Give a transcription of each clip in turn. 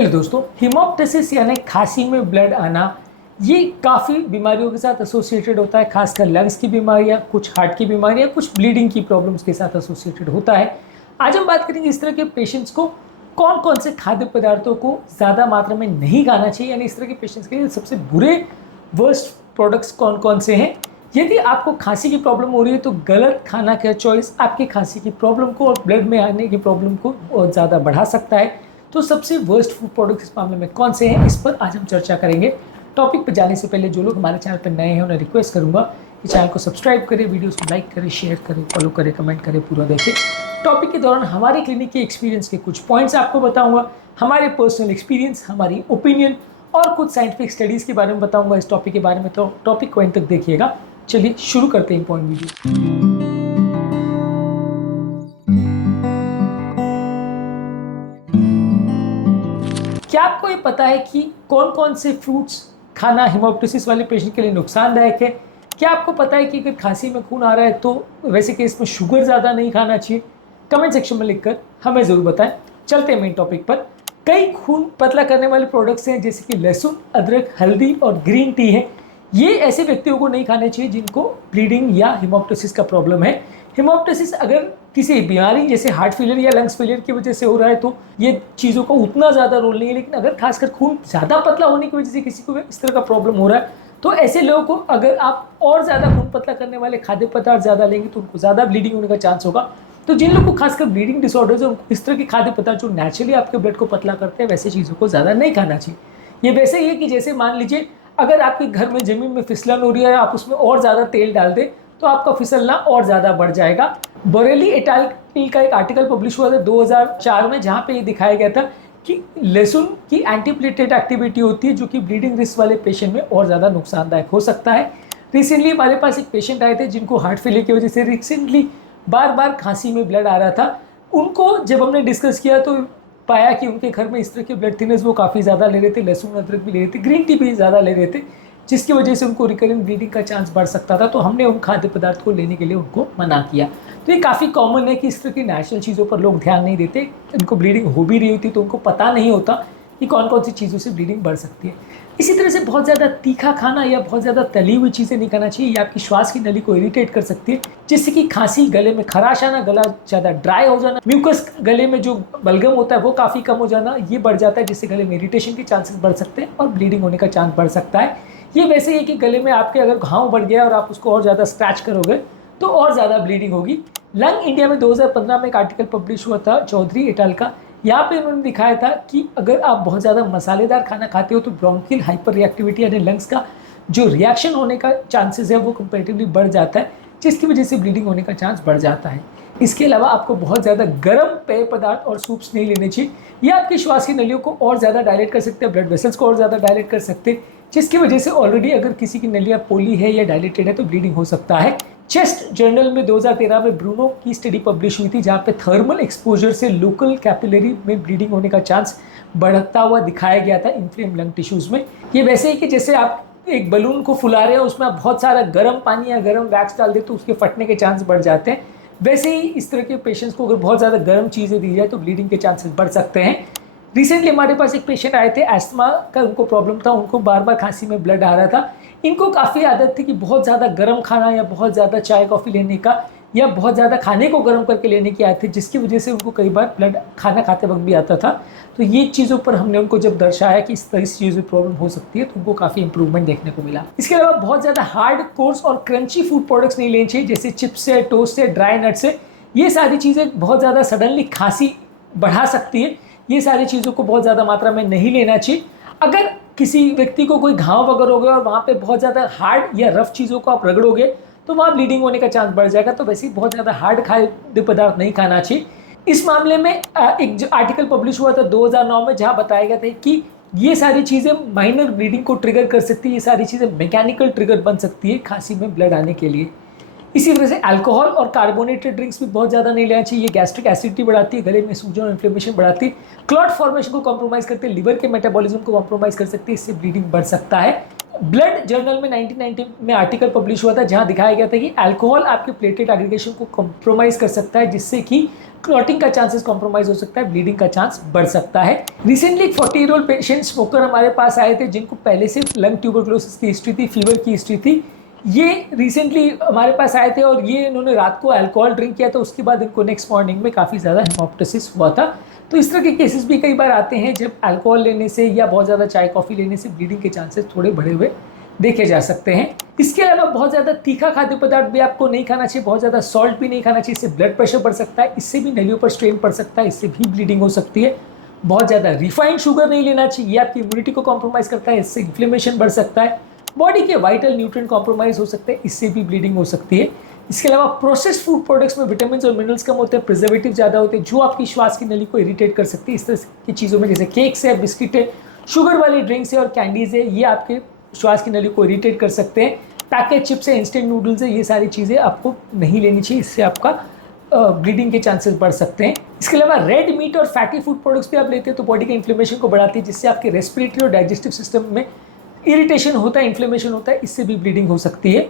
Hello दोस्तों, हिमोप्टिसिस यानी खांसी में ब्लड आना ये काफ़ी बीमारियों के साथ एसोसिएटेड होता है। खासकर लंग्स की बीमारियां, कुछ हार्ट की बीमारियां, कुछ ब्लीडिंग की प्रॉब्लम्स के साथ एसोसिएटेड होता है। आज हम बात करेंगे इस तरह के पेशेंट्स को कौन कौन से खाद्य पदार्थों को ज़्यादा मात्रा में नहीं खाना चाहिए, यानी इस तरह के पेशेंट्स के लिए सबसे बुरे वर्स्ट प्रोडक्ट्स कौन कौन से हैं। यदि आपको खांसी की प्रॉब्लम हो रही है तो गलत खाना का चॉइस आपकी खांसी की प्रॉब्लम को और ब्लड में आने की प्रॉब्लम को और ज़्यादा बढ़ा सकता है। तो सबसे वर्स्ट फूड प्रोडक्ट्स इस मामले में कौन से हैं, इस पर आज हम चर्चा करेंगे। टॉपिक पर जाने से पहले जो लोग हमारे चैनल पर नए हैं उन्हें रिक्वेस्ट करूंगा कि चैनल को सब्सक्राइब करें, वीडियोस को लाइक करें, शेयर करें, फॉलो करें, कमेंट करें, पूरा देखें। टॉपिक के दौरान हमारे क्लिनिक के एक्सपीरियंस के कुछ पॉइंट्स आपको बताऊंगा, हमारे पर्सनल एक्सपीरियंस, हमारी ओपिनियन और कुछ साइंटिफिक स्टडीज़ के बारे में बताऊंगा इस टॉपिक के बारे में। तो टॉपिक को एंड तक देखिएगा। चलिए शुरू करते हैं पॉइंट वीडियो। क्या आपको ये पता है कि कौन कौन से फ्रूट्स खाना हिमोप्टिसिस वाले पेशेंट के लिए नुकसानदायक है? क्या आपको पता है कि अगर खांसी में खून आ रहा है तो वैसे केस में शुगर ज़्यादा नहीं खाना चाहिए? कमेंट सेक्शन में लिखकर हमें ज़रूर बताएं। चलते हैं मेन टॉपिक पर। कई खून पतला करने वाले प्रोडक्ट्स हैं जैसे कि लहसुन, अदरक, हल्दी और ग्रीन टी है। ये ऐसे व्यक्तियों को नहीं खाने चाहिए जिनको ब्लीडिंग या हिमोप्टिसिस का प्रॉब्लम है। हिमोप्टिसिस अगर किसी बीमारी जैसे हार्ट फेलियर या लंग्स फेलियर की वजह से हो रहा है तो ये चीज़ों का उतना ज़्यादा रोल नहीं है, लेकिन अगर खासकर खून ज़्यादा पतला होने की वजह से किसी को इस तरह का प्रॉब्लम हो रहा है तो ऐसे लोगों को अगर आप और ज़्यादा खून पतला करने वाले खाद्य पदार्थ ज़्यादा लेंगे तो उनको ज़्यादा ब्लीडिंग होने का चांस होगा। तो जिन लोगों को खासकर ब्लीडिंग डिसऑर्डर्स और इस तरह के खाद्य पदार्थ जो नेचुरली आपके ब्लड को पतला करते हैं वैसे चीज़ों को ज़्यादा नहीं खाना चाहिए। ये वैसे ही है कि जैसे मान लीजिए अगर आपके घर में ज़मीन में फिसलन हो रही है, आप उसमें और ज़्यादा तेल डाल दें तो आपका फिसलना और ज़्यादा बढ़ जाएगा। बोरेली एट अल का एक आर्टिकल पब्लिश हुआ था 2004 में, जहाँ पे ये दिखाया गया था कि लहसुन की एंटीप्लेटलेट एक्टिविटी होती है जो कि ब्लीडिंग रिस्क वाले पेशेंट में और ज़्यादा नुकसानदायक हो सकता है। रिसेंटली हमारे पास एक पेशेंट आए थे जिनको हार्ट फेलियर की वजह से रिसेंटली बार बार खांसी में ब्लड आ रहा था। उनको जब हमने डिस्कस किया तो पाया कि उनके घर में इस तरह के ब्लड थिनर्स वो काफ़ी ज़्यादा ले रहे थे, लहसुन अदरक भी ले रहे थे, ग्रीन टी भी ज़्यादा ले रहे थे, जिसकी वजह से उनको रिकरेंट ब्लीडिंग का चांस बढ़ सकता था। तो हमने उन खाद्य पदार्थ को लेने के लिए उनको मना किया। तो ये काफ़ी कॉमन है कि इस तरह की नेचुरल चीज़ों पर लोग ध्यान नहीं देते। इनको ब्लीडिंग हो भी रही होती तो उनको पता नहीं होता कि कौन कौन सी चीज़ों से ब्लीडिंग बढ़ सकती है। इसी तरह से बहुत ज़्यादा तीखा खाना या बहुत ज़्यादा तली हुई चीज़ें नहीं खाना चाहिए। ये आपकी श्वास की नली को इरिटेट कर सकती है, जिससे कि खांसी, गले में खराश आना, गला ज़्यादा ड्राई हो जाना, म्यूकस गले में जो बलगम होता है वो काफ़ी कम हो जाना, ये बढ़ जाता है, जिससे गले में इरिटेशन के चांसेस बढ़ सकते हैं और ब्लीडिंग होने का चांस बढ़ सकता है। ये वैसे ही है कि गले में आपके अगर घाव बढ़ गया और आप उसको और ज़्यादा स्क्रैच करोगे तो और ज़्यादा ब्लीडिंग होगी। लंग इंडिया में 2015 में एक आर्टिकल पब्लिश हुआ था चौधरी एट अल का। यहाँ पे उन्होंने दिखाया था कि अगर आप बहुत ज़्यादा मसालेदार खाना खाते हो तो ब्रोंकियल हाइपर रिएक्टिविटी यानी लंग्स का जो रिएक्शन होने का चांसेस है वो कंपेरेटिवली बढ़ जाता है, जिसकी वजह से ब्लीडिंग होने का चांस बढ़ जाता है। इसके अलावा आपको बहुत ज़्यादा गर्म पेय पदार्थ और सूप्स नहीं लेने चाहिए। ये आपकी श्वास की नलियों को और ज़्यादा डायलेट कर सकते हैं, ब्लड वेसल्स को और ज़्यादा डायलेट कर सकते हैं, जिसकी वजह से ऑलरेडी अगर किसी की नलियाँ पोली है या डायलेटेड है तो ब्लीडिंग हो सकता है। चेस्ट जर्नल में 2013 में ब्रूनो की स्टडी पब्लिश हुई थी, जहाँ पे थर्मल एक्सपोजर से लोकल कैपिलरी में ब्लीडिंग होने का चांस बढ़ता हुआ दिखाया गया था इन्फ्लेम लंग टिश्यूज़ में। ये वैसे ही कि जैसे आप एक बलून को फुला रहे हो, उसमें आप बहुत सारा गर्म पानी या गर्म वैक्स डाल दे तो उसके फटने के चांस बढ़ जाते हैं। वैसे ही इस तरह के पेशेंट्स को अगर बहुत ज़्यादा गर्म चीज़ें दी जाए तो ब्लीडिंग के चांसेस बढ़ सकते हैं। रिसेंटली हमारे पास एक पेशेंट आए थे, एस्थमा का उनको प्रॉब्लम था, उनको बार बार खांसी में ब्लड आ रहा था। इनको काफ़ी आदत थी कि बहुत ज़्यादा गर्म खाना या बहुत ज़्यादा चाय कॉफ़ी लेने का या बहुत ज़्यादा खाने को गर्म करके लेने की आदत थी, जिसकी वजह से उनको कई बार ब्लड खाना खाते वक्त भी आता था। तो ये चीज़ों पर हमने उनको जब दर्शाया कि इस तरह इस चीज़ में प्रॉब्लम हो सकती है तो उनको काफ़ी इंप्रूवमेंट देखने को मिला। इसके अलावा बहुत ज़्यादा हार्ड, कोर्स और क्रंची फूड प्रोडक्ट्स नहीं लेने चाहिए, जैसे चिप्स है, टोस्ट है, ड्राई नट्स है। ये सारी चीज़ें बहुत ज़्यादा सडनली खांसी बढ़ा सकती है। ये सारी चीज़ों को बहुत ज़्यादा मात्रा में नहीं लेना चाहिए। अगर किसी व्यक्ति को कोई घाव वगैरह हो गया और वहाँ पे बहुत ज़्यादा हार्ड या रफ चीज़ों को आप रगड़ोगे तो वहाँ ब्लीडिंग होने का चांस बढ़ जाएगा। तो वैसे ही बहुत ज़्यादा हार्ड खाद्य पदार्थ नहीं खाना चाहिए। इस मामले में एक जो आर्टिकल पब्लिश हुआ था 2009 में, जहाँ बताया गया था कि ये सारी चीज़ें माइनर ब्लीडिंग को ट्रिगर कर सकती है, ये सारी चीज़ें मैकेनिकल ट्रिगर बन सकती है खांसी में ब्लड आने के लिए। इसी वजह से अल्कोहल और कार्बोनेटेड ड्रिंक्स भी बहुत ज़्यादा नहीं लेना चाहिए। ये गैस्ट्रिक एसिडिटी बढ़ाती है, गले में सूजन और इन्फ्लेमेशन बढ़ाती है, क्लॉट फॉर्मेशन को कॉम्प्रोमाइज़ करती है, लिवर के मेटाबॉलिज्म को कॉम्प्रोमाइज़ कर सकती है, इससे ब्लीडिंग बढ़ सकता है। ब्लड जर्नल में 1990 में आर्टिकल पब्लिश हुआ था, जहां दिखाया गया था कि अल्कोहल आपके प्लेटलेट एग्रीगेशन को कॉम्प्रोमाइज़ कर सकता है, जिससे कि क्लॉटिंग का चांसेस कॉम्प्रोमाइज हो सकता है, ब्लीडिंग का चांस बढ़ सकता है। रिसेंटली एक 40-year-old पेशेंट स्मोकर हमारे पास आए थे जिनको पहले से लंग ट्यूबरक्लोसिस की हिस्ट्री थी, फीवर की हिस्ट्री थी। ये रिसेंटली हमारे पास आए थे और ये इन्होंने रात को अल्कोहल ड्रिंक किया, तो उसके बाद इनको नेक्स्ट मॉर्निंग में काफ़ी ज़्यादा हेमोप्टासिस हुआ था। तो इस तरह के केसेस भी कई बार आते हैं जब अल्कोहल लेने से या बहुत ज़्यादा चाय कॉफ़ी लेने से ब्लीडिंग के चांसेस थोड़े बढ़े हुए देखे जा सकते हैं। इसके अलावा बहुत ज़्यादा तीखा खाद्य पदार्थ भी आपको नहीं खाना चाहिए, बहुत ज़्यादा सॉल्ट भी नहीं खाना चाहिए, इससे ब्लड प्रेशर बढ़ सकता है, इससे भी नलियों पर स्ट्रेन पड़ सकता है, इससे भी ब्लीडिंग हो सकती है। बहुत ज़्यादा रिफाइंड शुगर नहीं लेना चाहिए, ये आपकी इम्यूनिटी को कॉम्प्रोमाइज़ करता है, इससे इन्फ्लेमेशन बढ़ सकता है, बॉडी के वाइटल न्यूट्रिएंट कॉम्प्रोमाइज़ हो सकते हैं, इससे भी ब्लीडिंग हो सकती है। इसके अलावा प्रोसेस्ड फूड प्रोडक्ट्स में विटामिन और मिनरल्स कम होते हैं, प्रिजर्वेटिव ज़्यादा होते हैं जो आपकी श्वास की नली को इरिटेट कर सकती है। इस तरह की चीज़ों में जैसे केक्स है, बिस्किट है, शुगर वाली ड्रिंक्स है और कैंडीज़ है, ये आपके श्वास की नली को इरिटेट कर सकते हैं। पैकेज चिप्स है, इंस्टेंट नूडल्स है, ये सारी चीज़ें आपको नहीं लेनी चाहिए, इससे आपका ब्लीडिंग के चांसेस बढ़ सकते हैं। इसके अलावा रेड मीट और फैटी फूड प्रोडक्ट्स भी आप लेते हैं तो बॉडी के इन्फ्लेमेशन को बढ़ाती है, जिससे आपके रेस्पिरेटरी और डाइजेस्टिव सिस्टम में इरिटेशन होता है, इन्फ्लेमेशन होता है, इससे भी ब्लीडिंग हो सकती है।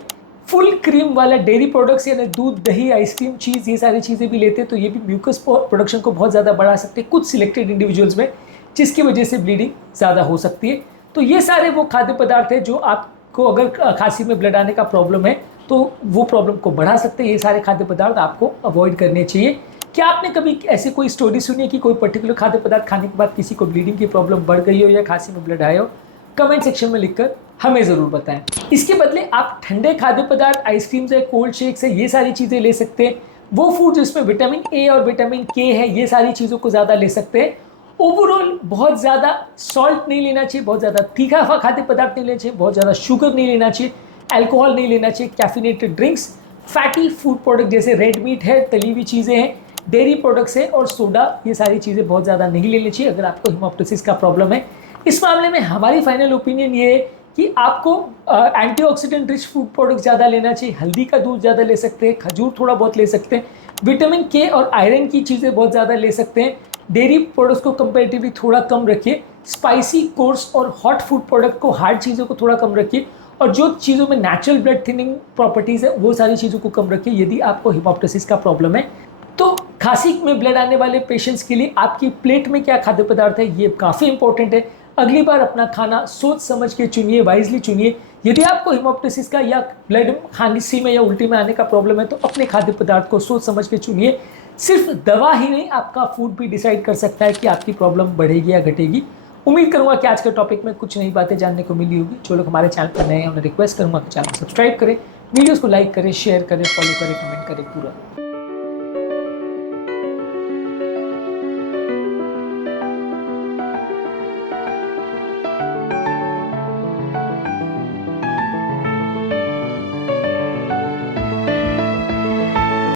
फुल क्रीम वाला डेयरी प्रोडक्ट्स यानी दूध, दही, आइसक्रीम, चीज़, ये सारी चीज़ें भी लेते हैं तो ये भी म्यूकस प्रोडक्शन को बहुत ज़्यादा बढ़ा सकते हैं कुछ सिलेक्टेड इंडिविजुअल्स में, जिसकी वजह से ब्लीडिंग ज़्यादा हो सकती है। तो ये सारे वो खाद्य पदार्थ हैं जो आपको अगर खांसी में ब्लड आने का प्रॉब्लम है तो वो प्रॉब्लम को बढ़ा सकते हैं। ये सारे खाद्य पदार्थ आपको अवॉइड करने चाहिए। क्या आपने कभी ऐसी कोई स्टोरी सुनी है कि कोई पर्टिकुलर खाद्य पदार्थ खाने के बाद किसी को ब्लीडिंग की प्रॉब्लम बढ़ गई हो या खांसी में ब्लड आया हो? कमेंट सेक्शन में लिखकर हमें ज़रूर बताएं। इसके बदले आप ठंडे खाद्य पदार्थ, आइसक्रीम्स है, कोल्ड शेक्स है, ये सारी चीज़ें ले सकते हैं। वो फूड जिसमें विटामिन ए और विटामिन के है, ये सारी चीज़ों को ज़्यादा ले सकते हैं। ओवरऑल बहुत ज़्यादा सॉल्ट नहीं लेना चाहिए, बहुत ज़्यादा तीखा खाद्य पदार्थ नहीं लेना चाहिए, बहुत ज़्यादा शुगर नहीं लेना चाहिए, अल्कोहल नहीं लेना चाहिए, caffeinated drinks, fatty food product जैसे रेड मीट है, तली हुई चीज़ें हैं, डेयरी प्रोडक्ट्स है और सोडा, ये सारी चीज़ें बहुत ज़्यादा नहीं लेनी चाहिए अगर आपको हेमोप्टासिस का प्रॉब्लम है। इस मामले में हमारी फाइनल ओपिनियन ये है कि आपको एंटीऑक्सीडेंट रिच फूड प्रोडक्ट ज़्यादा लेना चाहिए। हल्दी का दूध ज़्यादा ले सकते हैं, खजूर थोड़ा बहुत ले सकते हैं, विटामिन के और आयरन की चीज़ें बहुत ज़्यादा ले सकते हैं। डेयरी प्रोडक्ट्स को कंपैरेटिवली थोड़ा कम रखिए। स्पाइसी, कोर्स और हॉट फूड प्रोडक्ट को, हार्ड चीज़ों को थोड़ा कम रखिए और जो चीज़ों में नेचुरल ब्लड थिनिंग प्रॉपर्टीज़ है वो सारी चीज़ों को कम रखिए यदि आपको हेमोप्टासिस का प्रॉब्लम है। तो खांसी में ब्लड आने वाले पेशेंट्स के लिए आपकी प्लेट में क्या खाद्य पदार्थ है ये काफ़ी इंपॉर्टेंट है। अगली बार अपना खाना सोच समझ के चुनिए, वाइजली चुनिए। यदि आपको हेमोप्टासिस का या ब्लड खांसी में या उल्टी में आने का प्रॉब्लम है तो अपने खाद्य पदार्थ को सोच समझ के चुनिए। सिर्फ दवा ही नहीं, आपका फूड भी डिसाइड कर सकता है कि आपकी प्रॉब्लम बढ़ेगी या घटेगी। उम्मीद करूंगा कि आज के टॉपिक में कुछ नई बातें जानने को मिली होगी। जो लोग हमारे चैनल पर नए हैं उन्हें रिक्वेस्ट करूंगा कि चैनल सब्सक्राइब करें, वीडियोस को लाइक करें, शेयर करें, फॉलो करें, कमेंट करें पूरा।